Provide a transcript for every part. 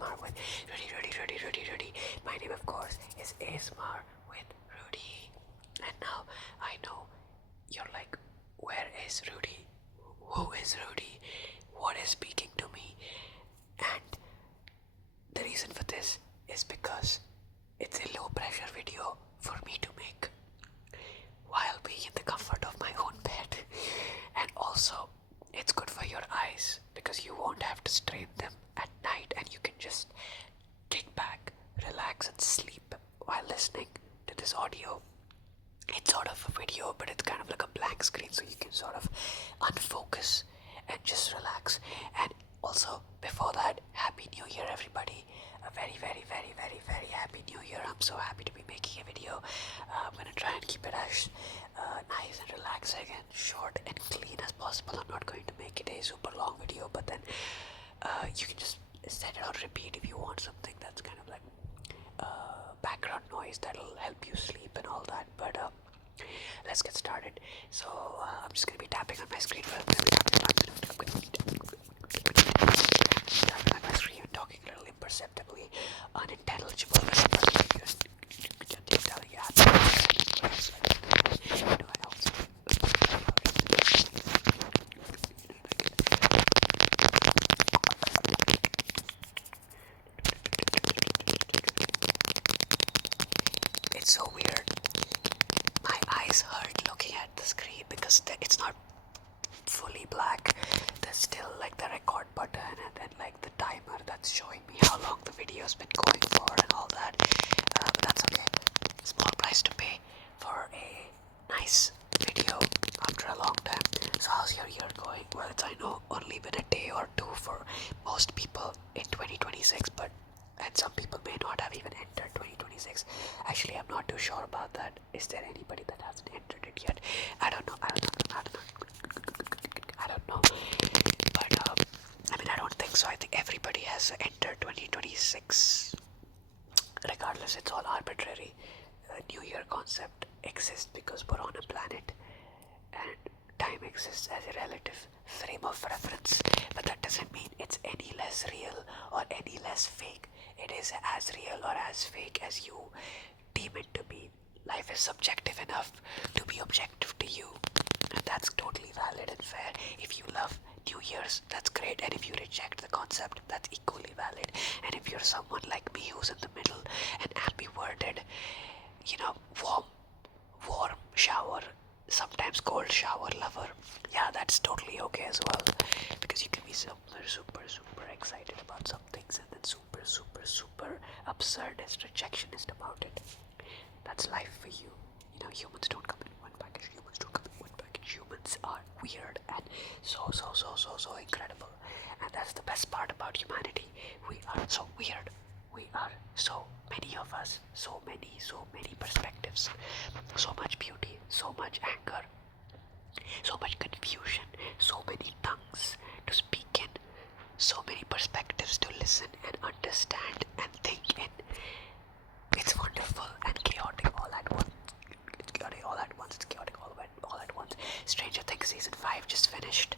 ASMR with Rudy. My name, of course, is ASMR with Rudy. And now I know you're like, where is Rudy? Who is Rudy? What is speaking to me? And the reason for this is because it's a low pressure video for me to make while being in the comfort of my own bed. And also, it's good for your eyes because you won't have to strain them at night and you can just kick back, relax, and sleep while listening to this audio. It's sort of a video, but it's kind of like a blank screen, so you can sort of unfocus and just relax. And also, before that, Happy New Year, everybody. A very Happy New Year. I'm so happy to be making a video. I'm gonna try and keep it as nice and relaxing and short and clean as possible. I'm not going to make it a super long video, but then you can just set it on repeat if you want something that's kind of like background noise that'll help you sleep and all that. But let's get started. So I'm just gonna be tapping on my screen. Tapping on my screen and talking a little imperceptibly, unintelligible. It's so weird. My eyes hurt looking at the screen because it's not fully black. There's still like the record button and then like the timer that's showing me how long the video's been going for and all that. But that's okay. Small price to pay for a nice video after a long time. So how's your year going? Well, it's, I know, only been a day or two for most people in 2026, and some people may not have even entered 2026. Actually, I'm not too sure about that. Is there anybody that hasn't entered it yet? I don't know. But I mean, I don't think so. I think everybody has entered 2026. Regardless, it's all arbitrary. New Year concept exists because we're on a planet and time exists as a relative frame of reference, but that doesn't mean it's any less real or any less fake. It is as real or as fake as you deem it to be. Life is subjective enough to be objective to you, and that's totally valid and fair. If you love New Year's, that's great, and if you reject the concept, that's equally valid. And if you're someone like me who's in the middle, an ambiverded, warm shower, sometimes cold shower lover, yeah, that's totally okay as well, because you can be super excited about some things and then super absurdist, rejectionist about it. That's life for you. Humans don't come in one package. Humans are weird and so incredible. And that's the best part about humanity. We are so weird. We are so many of us, so many perspectives, so much beauty, so much anger, so much confusion, so many tongues to speak in, so many perspectives to listen and understand and think in. It's wonderful and chaotic all at once. It's chaotic all at once. Stranger Things season 5 just finished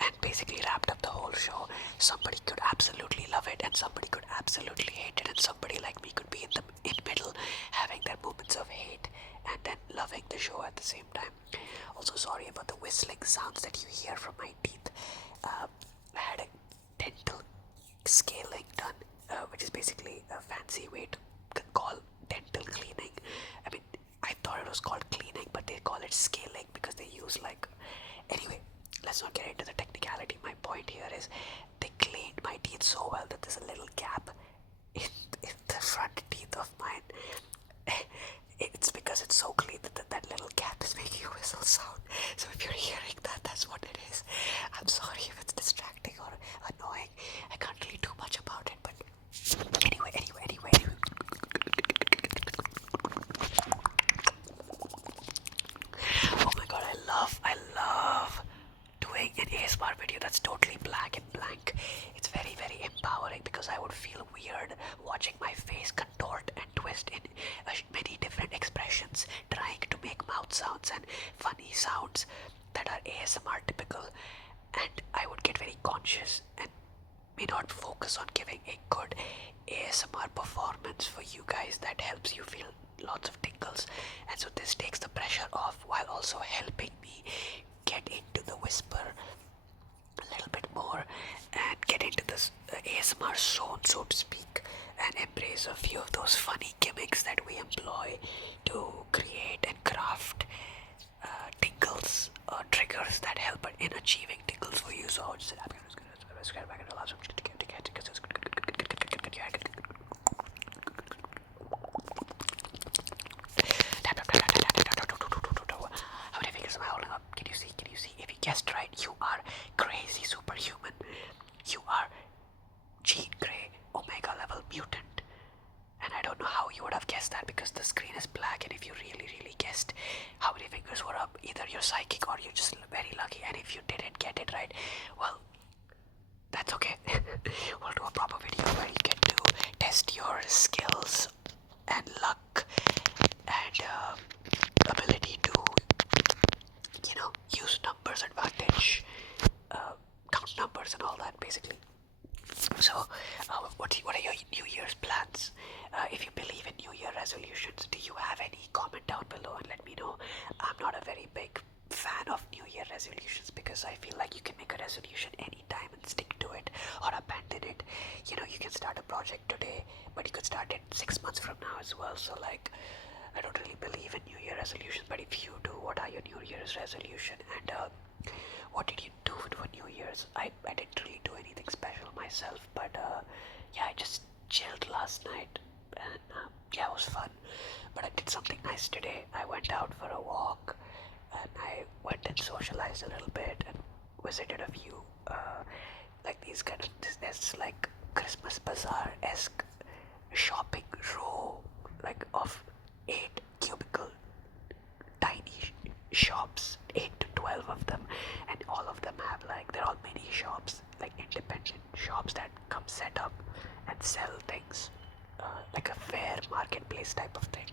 and basically wrapped up the whole show. Somebody could absolutely love it and somebody could absolutely hate it, and somebody like me could be in the middle, having their moments of hate and then loving the show at the same time. Also, sorry about the whistling sounds that you hear from my teeth. I had a dental scaling done, which is basically a fancy way to call dental cleaning. I mean, I thought it was called cleaning, but they call it scaling because they use anyway, let's not get into the technicality. My point here is they cleaned my teeth so well that there's a little gap in the front teeth of mine. It's because it's so clean that little gap is making a whistle sound. So if you're hearing that, that's what it is. I'm sorry if it's distracting or annoying. I can't really do much about it, but anyway. Oh my god, I love doing an ASMR video that's totally black and blank. It's very empowering because I would feel weird watching my face contort and twist in many different expressions, trying to make mouth sounds and funny sounds that are ASMR typical, and I would get very conscious and may not focus on giving a good ASMR performance for you guys that helps you feel lots of tingles, and so this takes the pressure off while also helping me get into the whisper a little bit more and get into this ASMR zone, so to speak, and embrace a few of those funny gimmicks that we employ to create and craft tingles or triggers that help in achieving tingles for you. So I'll just I'm gonna get back into the last one. How many fingers am I holding up? Can you see? Can you see? If you guessed right, you are crazy superhuman. You are Jean Grey, Omega level mutant. And I don't know how you would have guessed that because the screen is black, and if you really guessed how many fingers were up, either you're psychic or you're just very lucky, and if you didn't get it right, well, that's okay. We'll do a proper video where you get to test your skills and luck and ability to, use numbers advantage, count numbers and all that basically. So, what are your New Year's plans? If you believe in New Year resolutions, do you have any? Comment down below and let me know. I'm not a very big fan of New Year resolutions because I feel like you can make a resolution anytime and stick to it or abandon it. You can start a project today, but you could start it 6 months from now as well. So, like, I don't really believe in New Year resolutions, but if you do, what are your New Year's resolution? And what did you do for New Year's? I didn't really do anything special myself, but yeah, I just chilled last night, and yeah, it was fun. But I did something nice today. I went out for a walk, and I went and socialized a little bit, and visited a few like these kind of there's like Christmas bazaar-esque shopping row, like of 8 cubicle tiny shops, 8 to 12 of them, and all of them have they're all mini shops, like independent shops that come set up and sell things, like a fair marketplace type of thing.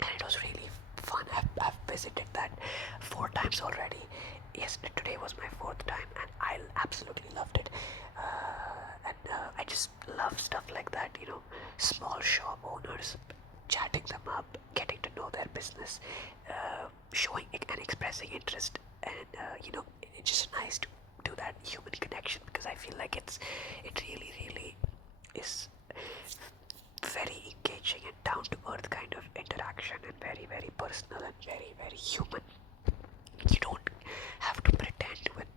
And it was really fun. I've visited that 4 times already. Yes, today was my 4th time, and I absolutely loved it. I just love stuff like that, small shop owners, chatting them up, getting to know their business, showing and expressing interest, and it's just nice to do that human connection, because I feel like it really is very engaging and down to earth kind of interaction, and very personal and very human. You don't have to pretend with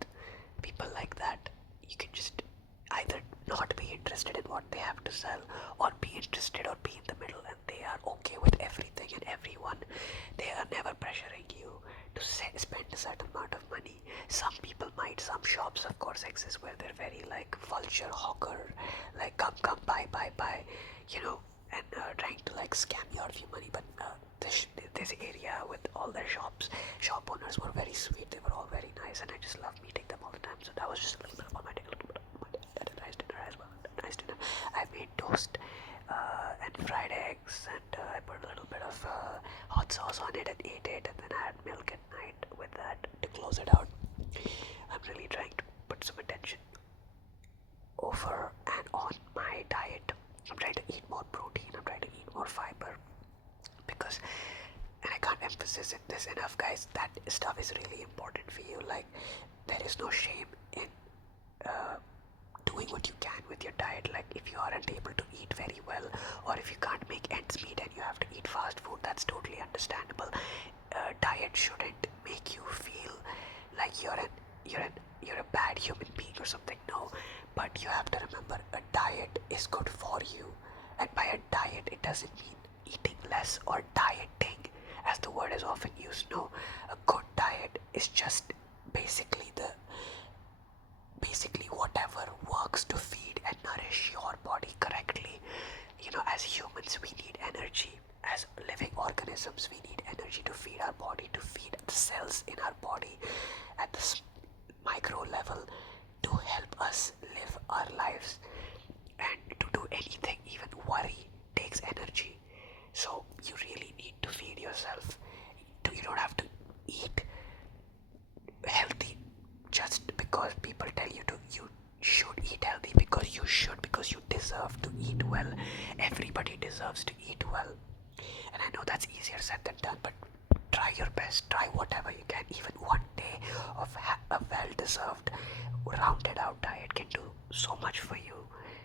people like that. You can just either not be interested in what they have to sell, or be interested, or be in the middle, and they are okay with everything and everyone. They are never pressuring you to spend a certain amount of money. Some shops of course exist where they're very like vulture hawker, like come buy, and trying to like scam you out of your money. But this area with all their shop owners were very sweet. They were all very nice, and I just love meeting them all the time. So that was just a little bit about my day, a little bit about my day. I had a nice dinner as well. Nice dinner. I made toast and fried eggs, and I put a little bit of hot sauce on it and ate it, and then I had milk at night with that to close it out. I'm really trying to put some attention over and on my diet. I'm trying to eat more protein, I'm trying to eat more fiber, because, and I can't emphasize this enough, guys, that stuff is really important for you. Like, there is no shame in doing what you can with your diet. Like, if you aren't able to eat very well, or if you can't make ends meet and you have to eat fast food, that's totally understandable. Diet shouldn't make you feel like you're a bad human being or something. No, but you have to remember, a diet is good for you, and by a diet it doesn't mean eating less or dieting, as the word is often used. No, a good diet is just basically whatever works to feed and nourish your body correctly. As humans, we need energy. As living organisms, we need energy to feed our body, to feed the cells in our body at the micro level, to help us live our lives. And to do anything, even worry, takes energy. So you really need to feed yourself. You don't have to eat healthy just because people tell you to. You should eat healthy because you should, because you deserve to eat well. Everybody deserves to eat well. And I know that's easier said than done, but try your best, try whatever you can. Even one day of a well-deserved, rounded out diet can do so much for you.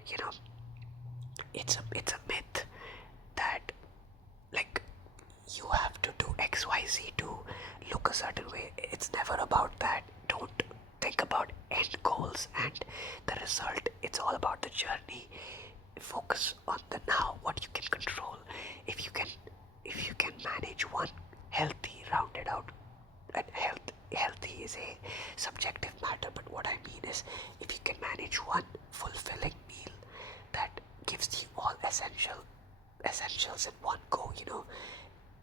You know, it's a myth that like you have to do XYZ to look a certain way. It's never about that. Don't think about end goals and the result. It's all about the journey. Focus on the now, what you can control. If you can manage one healthy, rounded out, and healthy is a subjective matter, but what I mean is if you can manage one fulfilling meal that gives you all essentials in one go,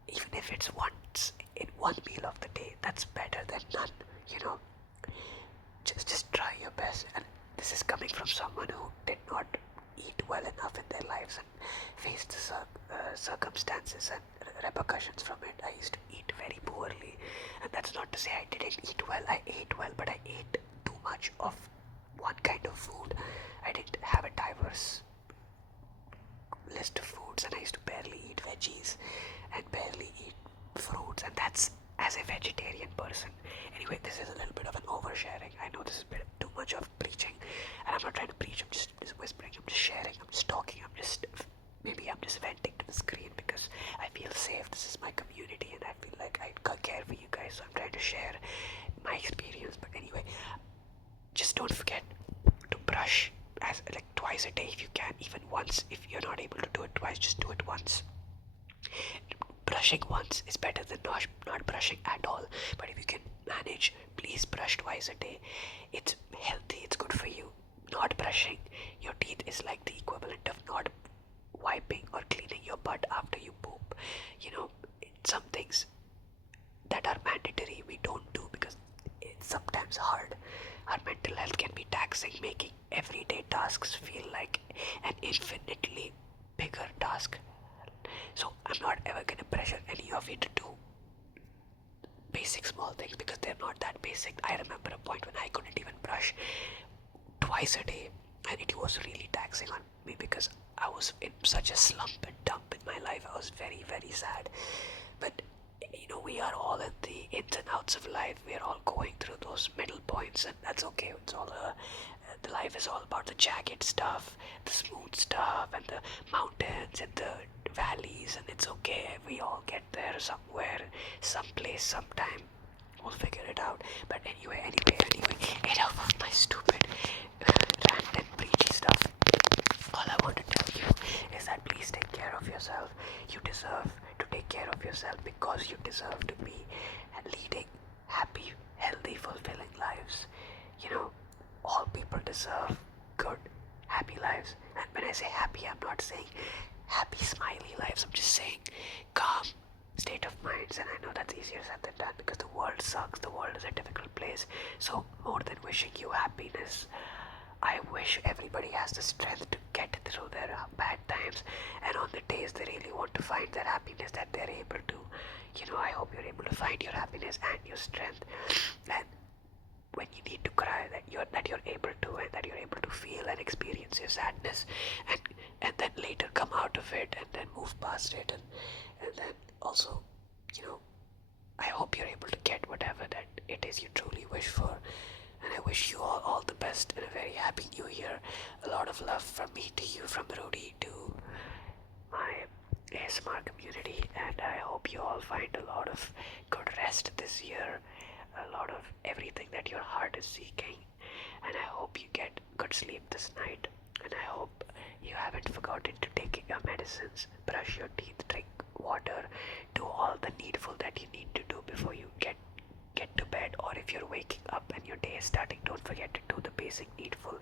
even if it's once in one meal of the day, that's better than none. Just try your best. And this is coming from someone who did not eat well enough in their lives and faced the circumstances and repercussions from it. I used to eat very poorly, and that's not to say I didn't eat well. I ate well, but I ate too much of one kind of food. I didn't have a diverse list of foods, and I used to barely eat veggies and barely eat fruits, and that's as a vegetarian person. Anyway, this is a little bit of an oversharing. I know this is a bit too much of preaching, and I'm not trying to preach. I'm just whispering. I'm just sharing. I'm just talking. I'm just venting to the screen because I feel safe. This is my community, and I feel like I care for you guys. So I'm trying to share my experience. But anyway, just don't forget to brush as like twice a day if you can, even once. If you're not able to do it twice, just do it once. Brushing once is better than not brushing at all. But if you can manage, please brush twice a day. It's healthy, it's good for you. Not brushing your teeth is like the equivalent of not wiping or cleaning your butt after you poop. Some things that are mandatory we don't do because it's sometimes hard. Our mental health can be taxing, making everyday tasks feel like an infinitely bigger task. So I'm not ever going to pressure any of you to do basic small things because they're not that basic. I remember a point when I couldn't even brush twice a day, and it was really taxing on me because I was in such a slump and dump in my life. I was very, very sad. But we are all in the ins and outs of life. We are all going through those middle points, and that's okay. It's all the life is all about the jagged stuff, the smooth stuff, and the mountains and the valleys, and it's okay. We all get there somewhere, someplace, sometime. We'll figure it out. But anyway, enough of my stupid rant and preachy stuff. All I want to tell you is that please take care of yourself. You deserve to take care of yourself because you deserve to be leading happy, healthy, fulfilling lives. All people deserve good, happy lives. And when I say happy, I'm not saying happy, smiley lives. I'm just saying calm state of minds. And I know that's easier said than done because the world sucks. The world is a difficult place. So more than wishing you happiness, I wish everybody has the strength to get through their bad times, and on the days they really want to find their happiness, that they're able to. I hope you're able to find your happiness and your strength, and when you need to cry, that you're able to, and that you're able to feel and experience your sadness, and then later come out of it, and then move past it, and then also, I hope you're able to get whatever that it is you truly wish for. And I wish you all the best and a very happy new year. A lot of love from me to you, from Rudy to my ASMR community, and I hope you all find a lot of good rest this year, a lot of everything that your heart is seeking, and I hope you get good sleep this night, and I hope you haven't forgotten to take your medicines, brush your teeth, drink water, do all the needful that you need to do before you get to bed, or if you're waking up and your day is starting, don't forget to do the basic needful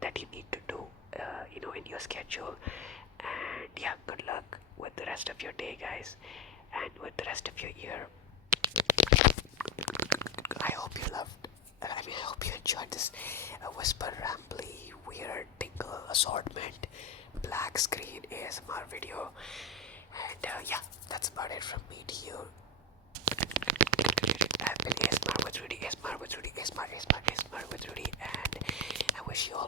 that you need to do in your schedule. And yeah, good luck with the rest of your day, guys, and with the rest of your year. I hope you enjoyed this whisper, rambly, weird, tingle, assortment, black screen ASMR video. And yeah, that's about it from me to you. I've been ASMR with Rudy, ASMR with Rudy, ASMR with Rudy, and I wish you all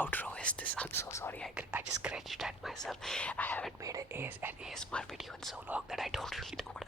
outro is this? I'm so sorry. I just cringed at myself. I haven't made an ASMR video in so long that I don't really know what